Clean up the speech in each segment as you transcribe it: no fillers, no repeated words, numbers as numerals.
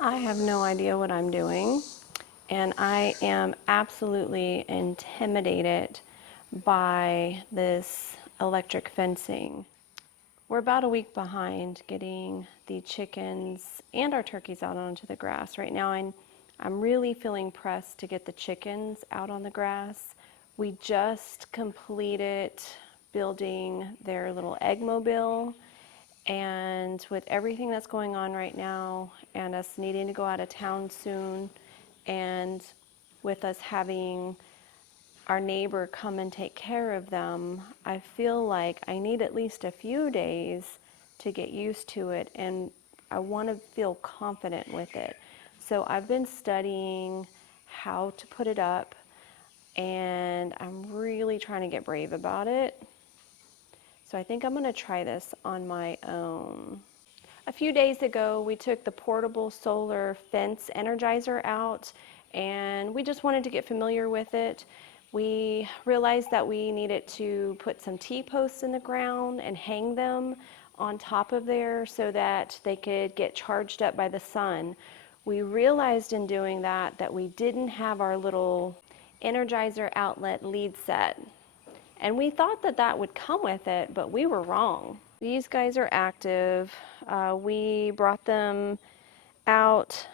I have no idea what I'm doing, and I am absolutely intimidated by this electric fencing. We're about a week behind getting the chickens and our turkeys out onto the grass. Right now I'm really feeling pressed to get the chickens out on the grass. We just completed building their little egg mobile, and with everything that's going on right now and us needing to go out of town soon, and with us having our neighbor come and take care of them, I feel like I need at least a few days to get used to it, and I want to feel confident with it. So I've been studying how to put it up, and I'm really trying to get brave about it. So I think I'm going to try this on my own. A few days ago, we took the portable solar fence energizer out, and we just wanted to get familiar with it. We realized that we needed to put some T-posts in the ground and hang them on top of there so that they could get charged up by the sun. We realized in doing that we didn't have our little energizer outlet lead set. And we thought that would come with it, but we were wrong. These guys are active. We brought them out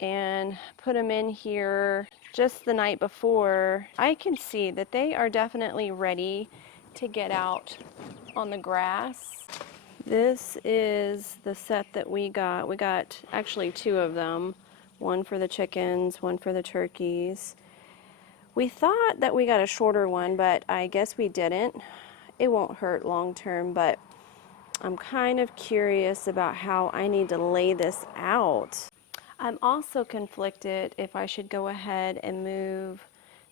and put them in here just the night before. I can see that they are definitely ready to get out on the grass. This is the set that we got. We got actually two of them, one for the chickens, one for the turkeys. We thought that we got a shorter one, but I guess we didn't. It won't hurt long term, but I'm kind of curious about how I need to lay this out. I'm also conflicted if I should go ahead and move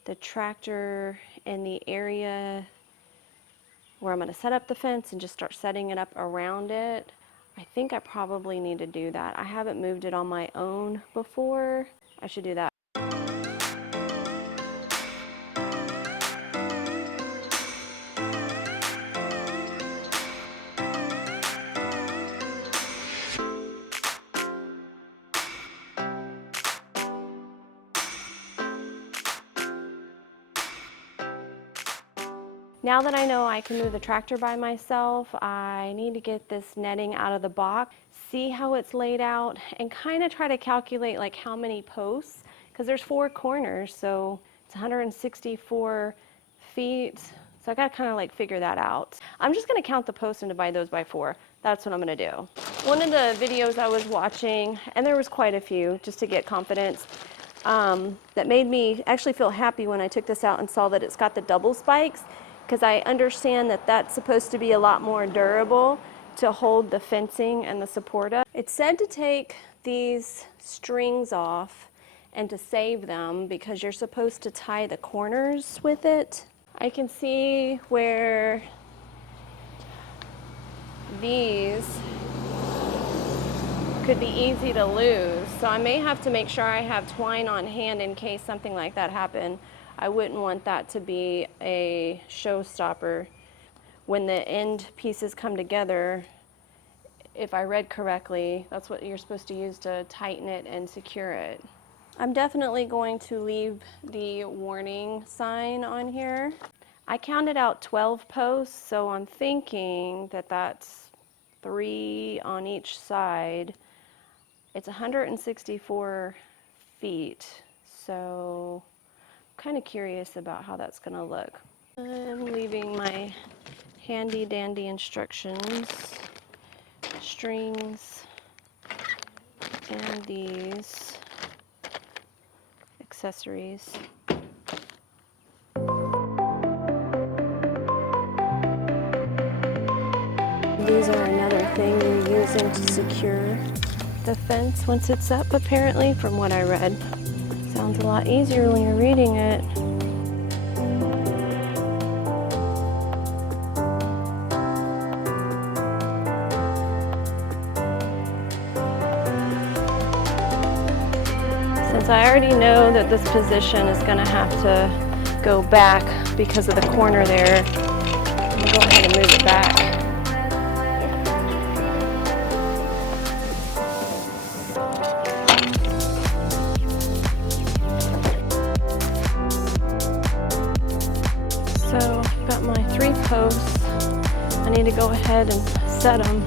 the tractor in the area where I'm going to set up the fence and just start setting it up around it. I think I probably need to do that. I haven't moved it on my own before. I should do that. Now that I know I can move the tractor by myself, I need to get this netting out of the box, see how it's laid out, and kind of try to calculate like how many posts, because there's 4 corners, so it's 164 feet. So I got to kind of like figure that out. I'm just going to count the posts and divide those by 4. That's what I'm going to do. One of the videos I was watching, and there was quite a few just to get confidence, that made me actually feel happy when I took this out and saw that it's got the double spikes, because I understand that that's supposed to be a lot more durable to hold the fencing and the support up. It said to take these strings off and to save them because you're supposed to tie the corners with it. I can see where these could be easy to lose, so I may have to make sure I have twine on hand in case something like that happened. I wouldn't want that to be a showstopper. When the end pieces come together, if I read correctly, that's what you're supposed to use to tighten it and secure it. I'm definitely going to leave the warning sign on here. I counted out 12 posts, so I'm thinking that that's 3 on each side. It's 164 feet, so kind of curious about how that's going to look. I'm leaving my handy dandy instructions, strings, and these accessories. These are another thing you're using to secure the fence once it's up, apparently, from what I read. Sounds a lot easier when you're reading it. Since I already know that this position is going to have to go back because of the corner there, I'm going to go ahead and move it back. ahead and set them.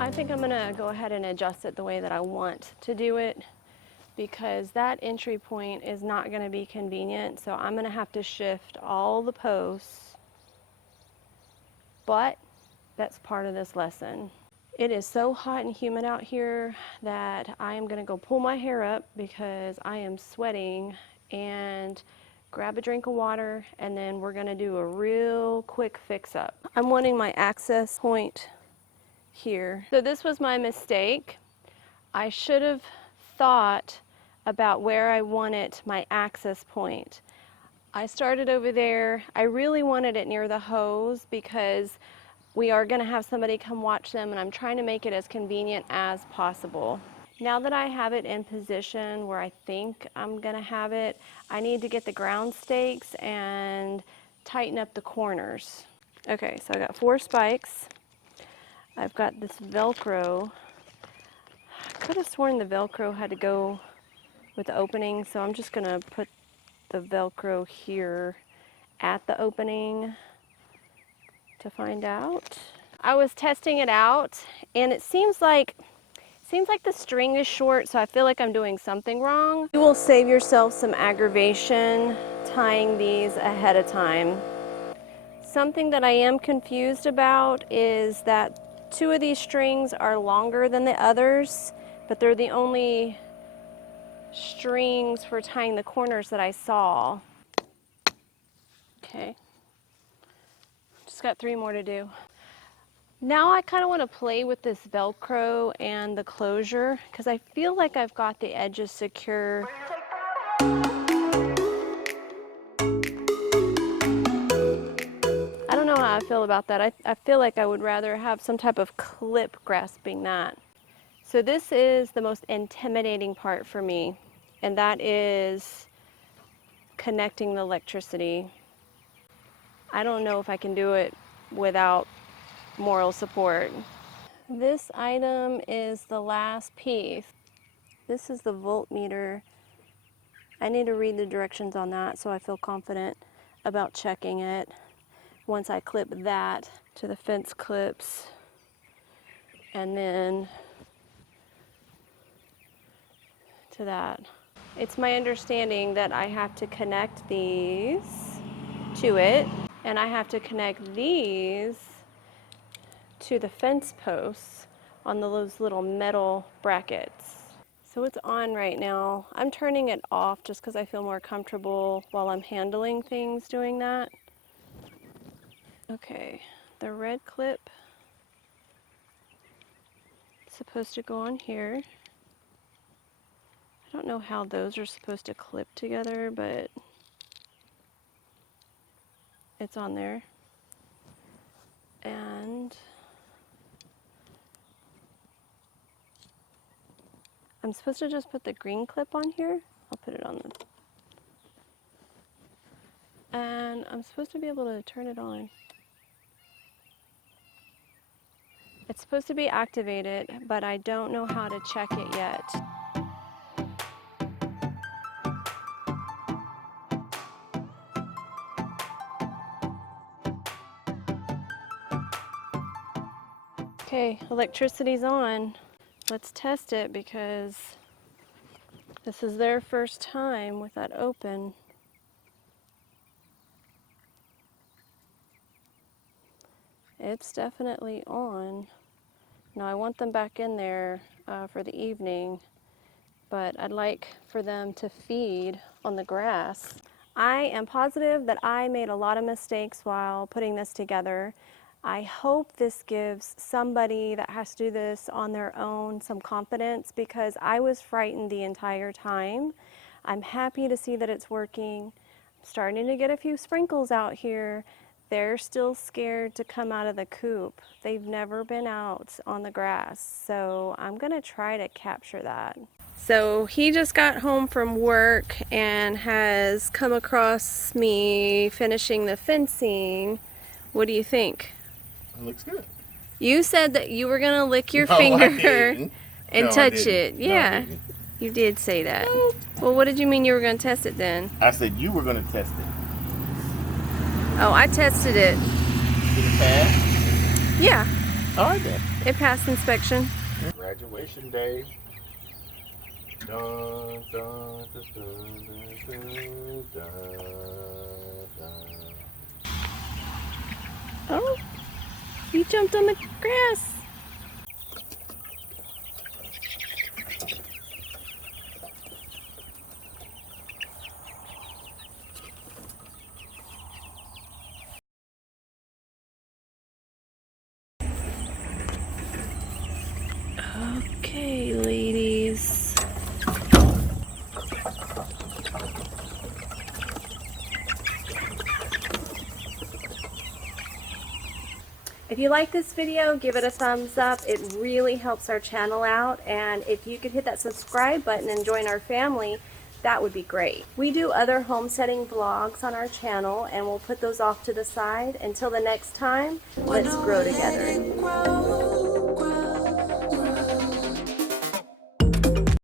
I think I'm gonna go ahead and adjust it the way that I want to do it, because that entry point is not gonna be convenient. So I'm gonna have to shift all the posts, but that's part of this lesson. It is so hot and humid out here that I am gonna go pull my hair up because I am sweating, and grab a drink of water, and then we're gonna do a real quick fix up. I'm wanting my access point here. So this was my mistake. I should have thought about where I wanted my access point. I started over there. I really wanted it near the hose because we are going to have somebody come watch them, and I'm trying to make it as convenient as possible. Now that I have it in position where I think I'm going to have it, I need to get the ground stakes and tighten up the corners. Okay, so I got 4 spikes. I've got this Velcro. I could have sworn the Velcro had to go with the opening, so I'm just gonna put the Velcro here at the opening to find out. I was testing it out, and it seems like the string is short, so I feel like I'm doing something wrong. You will save yourself some aggravation tying these ahead of time. Something that I am confused about is that 2 of these strings are longer than the others, but they're the only strings for tying the corners that I saw. Okay, just got 3 more to do. Now I kind of want to play with this Velcro and the closure because I feel like I've got the edges secure. I don't know how I feel about that. I feel like I would rather have some type of clip grasping that. So this is the most intimidating part for me, and that is connecting the electricity. I don't know if I can do it without moral support. This item is the last piece. This is the voltmeter. I need to read the directions on that so I feel confident about checking it. Once I clip that to the fence clips, and then to that. It's my understanding that I have to connect these to it, and I have to connect these to the fence posts on those little metal brackets. So it's on right now. I'm turning it off just because I feel more comfortable while I'm handling things doing that. Okay, the red clip is supposed to go on here. I don't know how those are supposed to clip together, but it's on there. And I'm supposed to just put the green clip on here. I'll put it on the... And I'm supposed to be able to turn it on. It's supposed to be activated, but I don't know how to check it yet. Okay, electricity's on. Let's test it because this is their first time with that open. It's definitely on. Now I want them back in there for the evening, but I'd like for them to feed on the grass. I am positive that I made a lot of mistakes while putting this together. I hope this gives somebody that has to do this on their own some confidence, because I was frightened the entire time. I'm happy to see that it's working. I'm starting to get a few sprinkles out here, They're still scared to come out of the coop. They've never been out on the grass, so I'm gonna try to capture that. So he just got home from work and has come across me finishing the fencing. What do you think? It looks good. You said that you were gonna lick your No, I finger didn't. and No, I touch didn't. it. No, I Yeah, didn't. you did say that. No. Well, what did you mean you were gonna test it then? I said you were going to test it. Oh, I tested it. Did it pass? Yeah, All right then. it passed inspection. Graduation day. Dun, dun, dun, dun, dun, dun, dun. Oh, you jumped on the grass. Okay, ladies. If you like this video, give it a thumbs up. It really helps our channel out. And if you could hit that subscribe button and join our family, that would be great. We do other homesteading vlogs on our channel, and we'll put those off to the side. Until the next time, let's grow together.